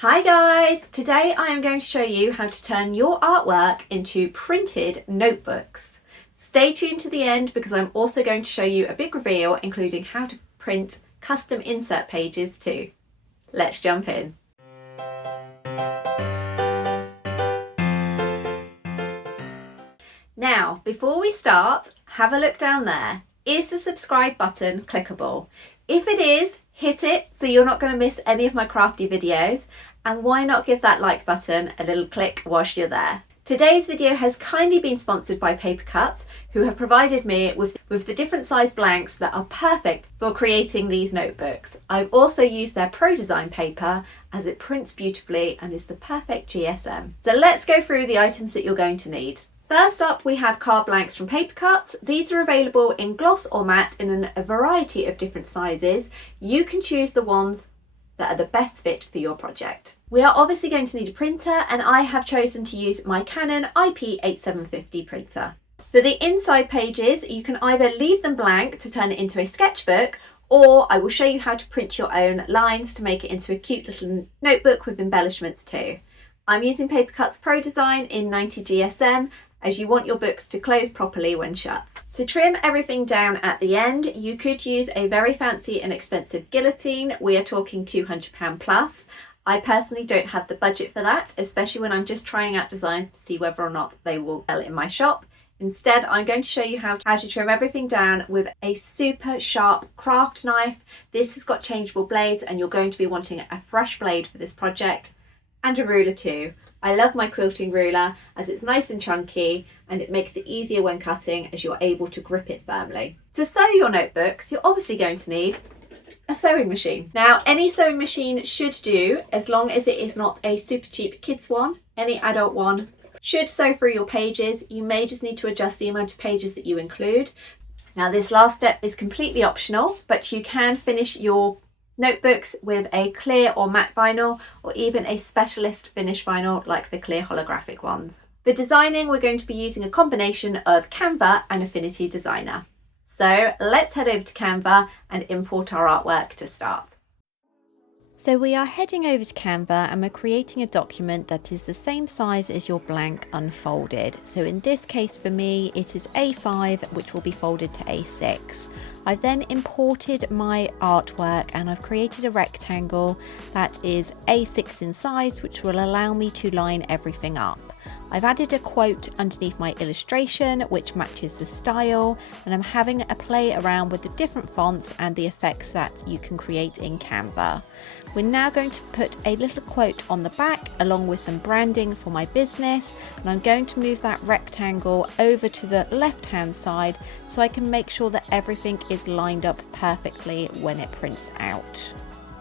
Hi guys! Today I am going to show you how to turn your artwork into printed notebooks. Stay tuned to the end because I'm also going to show you a big reveal including how to print custom insert pages too. Let's jump in. Now, before we start, have a look down there. Is the subscribe button clickable? If it is, hit it so you're not going to miss any of my crafty videos, and why not give that like button a little click whilst you're there. Today's video has kindly been sponsored by Paper Cutz, who have provided me with the different size blanks that are perfect for creating these notebooks. I've also used their Pro Design paper as it prints beautifully and is the perfect GSM. So let's go through the items that you're going to need. First up, we have card blanks from Paper Cutz. These are available in gloss or matte in a variety of different sizes. You can choose the ones that are the best fit for your project. We are obviously going to need a printer, and I have chosen to use my Canon IP8750 printer. For the inside pages, you can either leave them blank to turn it into a sketchbook, or I will show you how to print your own lines to make it into a cute little notebook with embellishments too. I'm using Paper Cutz Pro Design in 90 GSM, as you want your books to close properly when shut. To trim everything down at the end, you could use a very fancy and expensive guillotine. We are talking £200 plus. I personally don't have the budget for that, especially when I'm just trying out designs to see whether or not they will sell in my shop. Instead, I'm going to show you how to trim everything down with a super sharp craft knife. This has got changeable blades, and you're going to be wanting a fresh blade for this project, and a ruler too. I love my quilting ruler as it's nice and chunky and it makes it easier when cutting as you're able to grip it firmly. To sew your notebooks, you're obviously going to need a sewing machine. Now, any sewing machine should do, as long as it is not a super cheap kids one. Any adult one should sew through your pages. You may just need to adjust the amount of pages that you include. Now, this last step is completely optional, but you can finish your notebooks with a clear or matte vinyl, or even a specialist finish vinyl like the clear holographic ones. For designing, we're going to be using a combination of Canva and Affinity Designer. So let's head over to Canva and import our artwork to start. So we are heading over to Canva and we're creating a document that is the same size as your blank unfolded. So in this case for me it is A5, which will be folded to A6. I've then imported my artwork and I've created a rectangle that is A6 in size, which will allow me to line everything up. I've added a quote underneath my illustration which matches the style, and I'm having a play around with the different fonts and the effects that you can create in Canva. We're now going to put a little quote on the back along with some branding for my business, and I'm going to move that rectangle over to the left hand side so I can make sure that everything is lined up perfectly when it prints out.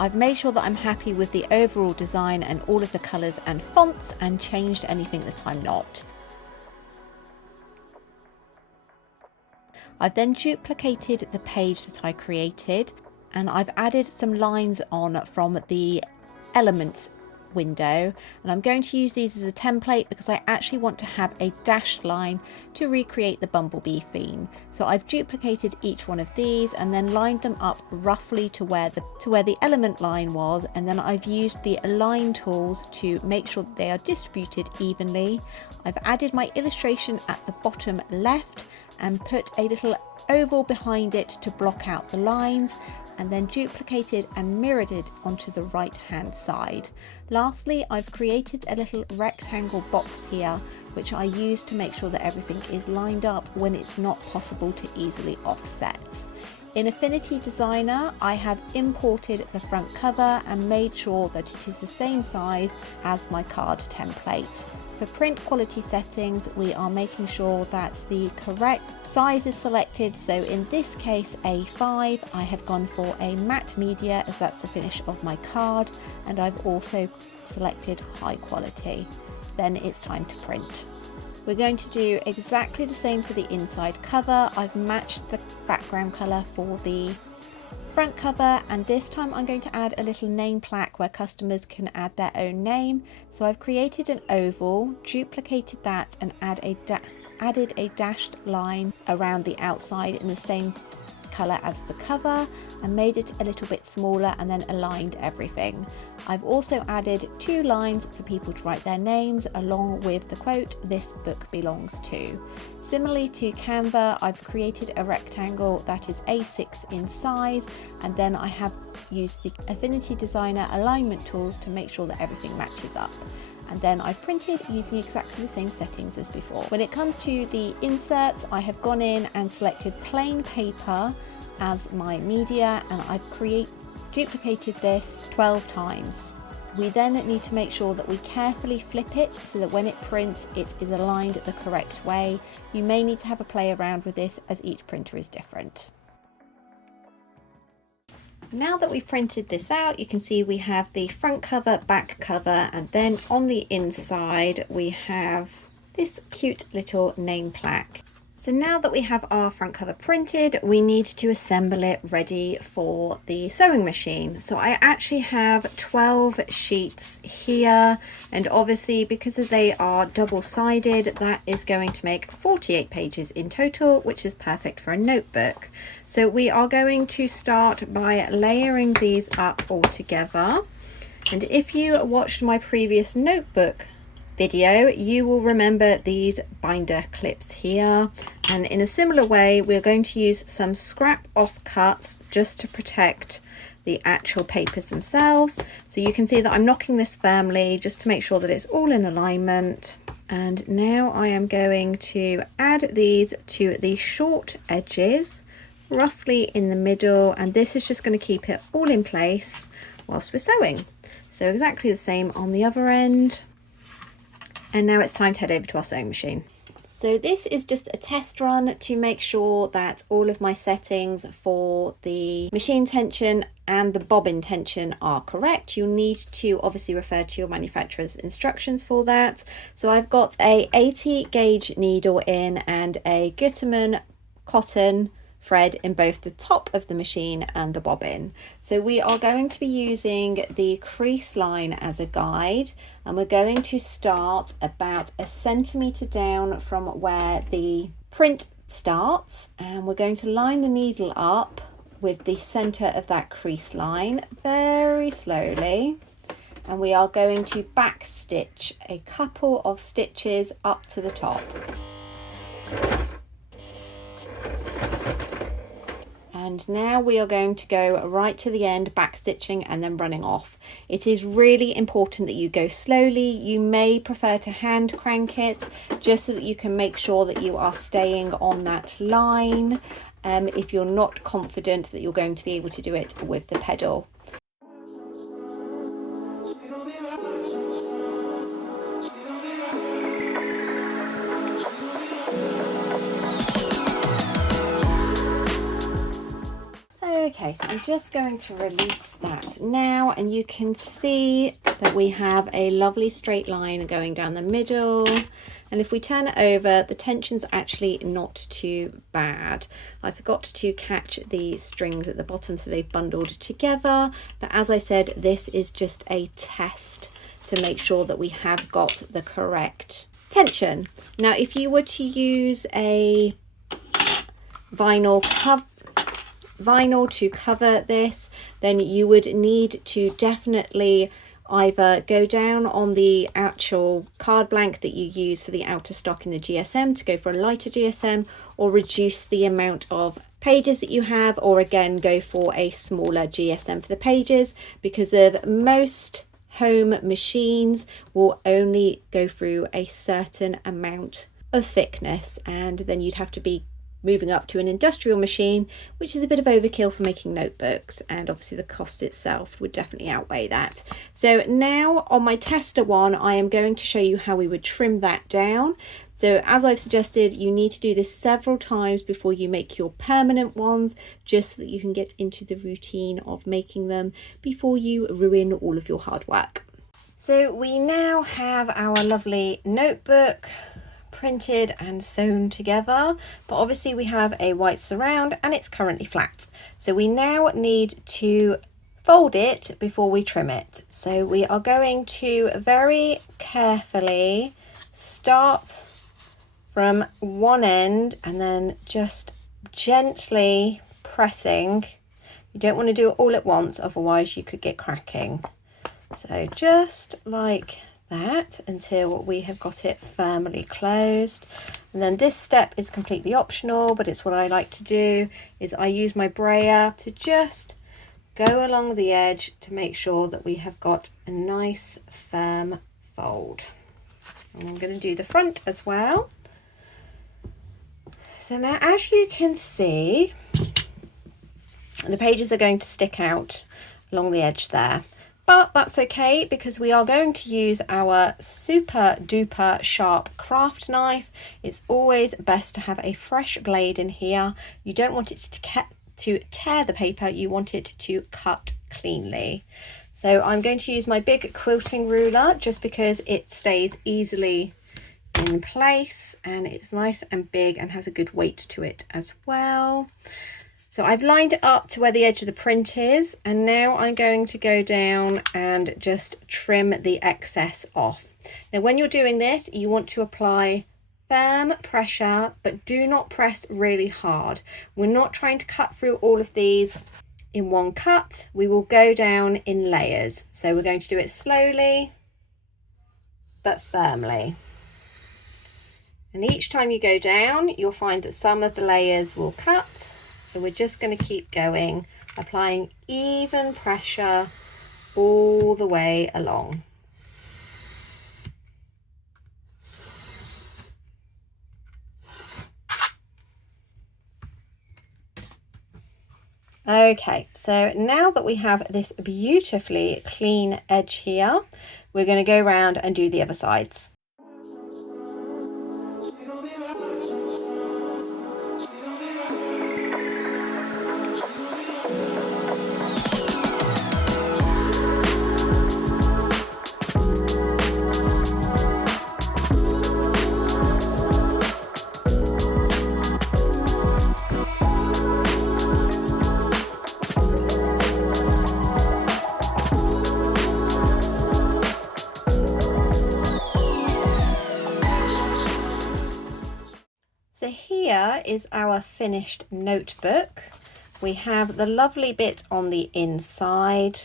I've made sure that I'm happy with the overall design and all of the colours and fonts, and changed anything that I'm not. I've then duplicated the page that I created, and I've added some lines on from the elements window, and I'm going to use these as a template because I actually want to have a dashed line to recreate the bumblebee theme. So I've duplicated each one of these and then lined them up roughly to where the element line was, and then I've used the align tools to make sure that they are distributed evenly. I've added my illustration at the bottom left and put a little oval behind it to block out the lines, and then duplicated and mirrored it onto the right hand side. Lastly, I've created a little rectangle box here which I use to make sure that everything is lined up when it's not possible to easily offset. In Affinity Designer, I have imported the front cover and made sure that it is the same size as my card template. For print quality settings, we are making sure that the correct size is selected. So in this case, A5, I have gone for a matte media as that's the finish of my card, and I've also selected high quality. Then it's time to print. We're going to do exactly the same for the inside cover. I've matched the background colour for the front cover, and this time I'm going to add a little name plaque where customers can add their own name. So I've created an oval, duplicated that, and added a dashed line around the outside in the same colour as the cover and made it a little bit smaller and then aligned everything. I've also added 2 lines for people to write their names along with the quote, "This book belongs to." Similarly to Canva, I've created a rectangle that is A6 in size, and then I have used the Affinity Designer alignment tools to make sure that everything matches up. And then I've printed using exactly the same settings as before. When it comes to the inserts, I have gone in and selected plain paper as my media, and I've duplicated this 12 times. We then need to make sure that we carefully flip it so that when it prints, it is aligned the correct way. You may need to have a play around with this as each printer is different. Now that we've printed this out, you can see we have the front cover, back cover, and then on the inside we have this cute little name plaque. So now that we have our front cover printed, we need to assemble it ready for the sewing machine. So I actually have 12 sheets here, and obviously because they are double-sided, that is going to make 48 pages in total, which is perfect for a notebook. So we are going to start by layering these up all together. And if you watched my previous notebook video, you will remember these binder clips here, and in a similar way we're going to use some scrap offcuts just to protect the actual papers themselves. So you can see that I'm knocking this firmly just to make sure that it's all in alignment. And now I am going to add these to the short edges roughly in the middle, and this is just going to keep it all in place whilst we're sewing. So exactly the same on the other end. And now it's time to head over to our sewing machine. So this is just a test run to make sure that all of my settings for the machine tension and the bobbin tension are correct. You'll need to obviously refer to your manufacturer's instructions for that. So I've got a 80 gauge needle in and a Gutermann cotton thread in both the top of the machine and the bobbin. So we are going to be using the crease line as a guide, and we're going to start about 1 centimetre down from where the print starts, and we're going to line the needle up with the centre of that crease line very slowly, and we are going to back stitch a couple of stitches up to the top. And now we are going to go right to the end, back stitching and then running off. It is really important that you go slowly. You may prefer to hand crank it just so that you can make sure that you are staying on that line if you're not confident that you're going to be able to do it with the pedal. Okay, so I'm just going to release that now, and you can see that we have a lovely straight line going down the middle. And if we turn it over, the tension's actually not too bad. I forgot to catch the strings at the bottom, so they've bundled together. But as I said, this is just a test to make sure that we have got the correct tension. Now, if you were to use a vinyl to cover this, then you would need to definitely either go down on the actual card blank that you use for the outer stock in the GSM to go for a lighter GSM, or reduce the amount of pages that you have, or again go for a smaller GSM for the pages, because of most home machines will only go through a certain amount of thickness, and then you'd have to be moving up to an industrial machine, which is a bit of overkill for making notebooks, and obviously the cost itself would definitely outweigh that. So now on my tester one, I am going to show you how we would trim that down. So as I've suggested, you need to do this several times before you make your permanent ones, just so that you can get into the routine of making them before you ruin all of your hard work. So we now have our lovely notebook printed and sewn together, but obviously we have a white surround and it's currently flat. So we now need to fold it before we trim it. So we are going to very carefully start from one end and then just gently pressing. You don't want to do it all at once, otherwise you could get cracking. So just like that until we have got it firmly closed. And then this step is completely optional, but it's what I like to do, is I use my brayer to just go along the edge to make sure that we have got a nice firm fold. And I'm going to do the front as well. So now, as you can see, the pages are going to stick out along the edge there, but that's okay because we are going to use our super duper sharp craft knife. It's always best to have a fresh blade in here. You don't want it to tear the paper, you want it to cut cleanly. So I'm going to use my big quilting ruler just because it stays easily in place and it's nice and big and has a good weight to it as well. So I've lined it up to where the edge of the print is, and now I'm going to go down and just trim the excess off. Now when you're doing this, you want to apply firm pressure, but do not press really hard. We're not trying to cut through all of these in one cut. We will go down in layers. So we're going to do it slowly but firmly. And each time you go down, you'll find that some of the layers will cut. So we're just going to keep going, applying even pressure all the way along. Okay, so now that we have this beautifully clean edge here, we're going to go around and do the other sides. So here is our finished notebook. We have the lovely bit on the inside,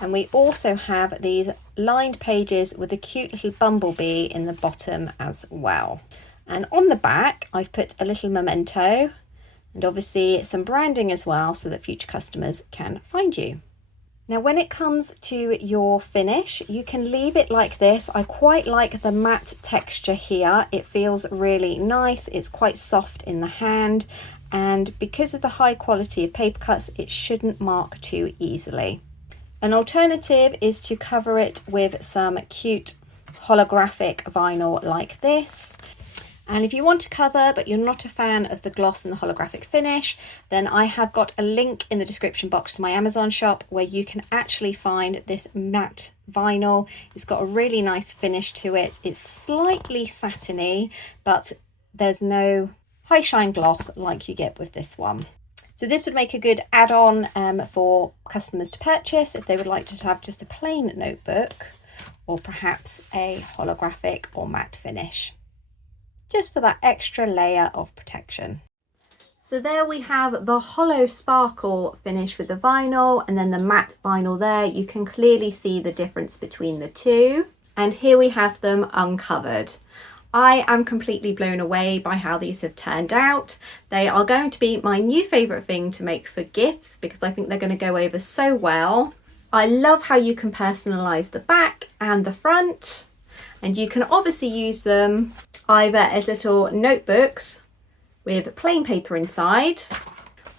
and we also have these lined pages with a cute little bumblebee in the bottom as well. And on the back, I've put a little memento and obviously some branding as well so that future customers can find you. Now when it comes to your finish, you can leave it like this. I quite like the matte texture here. It feels really nice. It's quite soft in the hand, and because of the high quality of Paper Cutz, it shouldn't mark too easily. An alternative is to cover it with some cute holographic vinyl like this. And if you want to cover but you're not a fan of the gloss and the holographic finish, then I have got a link in the description box to my Amazon shop where you can actually find this matte vinyl. It's got a really nice finish to it. It's slightly satiny, but there's no high shine gloss like you get with this one. So this would make a good add-on for customers to purchase if they would like to have just a plain notebook or perhaps a holographic or matte finish, just for that extra layer of protection. So there we have the hollow sparkle finish with the vinyl and then the matte vinyl there. You can clearly see the difference between the two. And here we have them uncovered. I am completely blown away by how these have turned out. They are going to be my new favourite thing to make for gifts because I think they're going to go over so well. I love how you can personalise the back and the front. And you can obviously use them either as little notebooks with plain paper inside,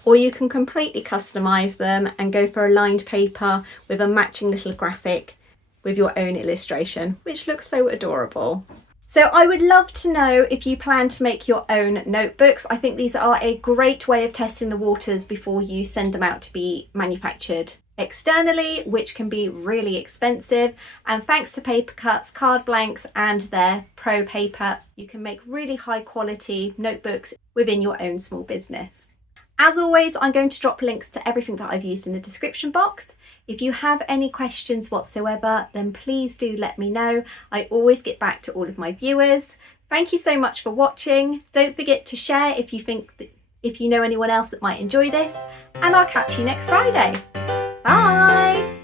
or you can completely customize them and go for a lined paper with a matching little graphic with your own illustration, which looks so adorable. So I would love to know if you plan to make your own notebooks. I think these are a great way of testing the waters before you send them out to be manufactured externally, which can be really expensive. And thanks to Paper Cutz card blanks and their pro paper, you can make really high quality notebooks within your own small business. As always, I'm going to drop links to everything that I've used in the description box. If you have any questions whatsoever, then please do let me know. I always get back to all of my viewers. Thank you so much for watching. Don't forget to share if if you know anyone else that might enjoy this, and I'll catch you next Friday. Bye!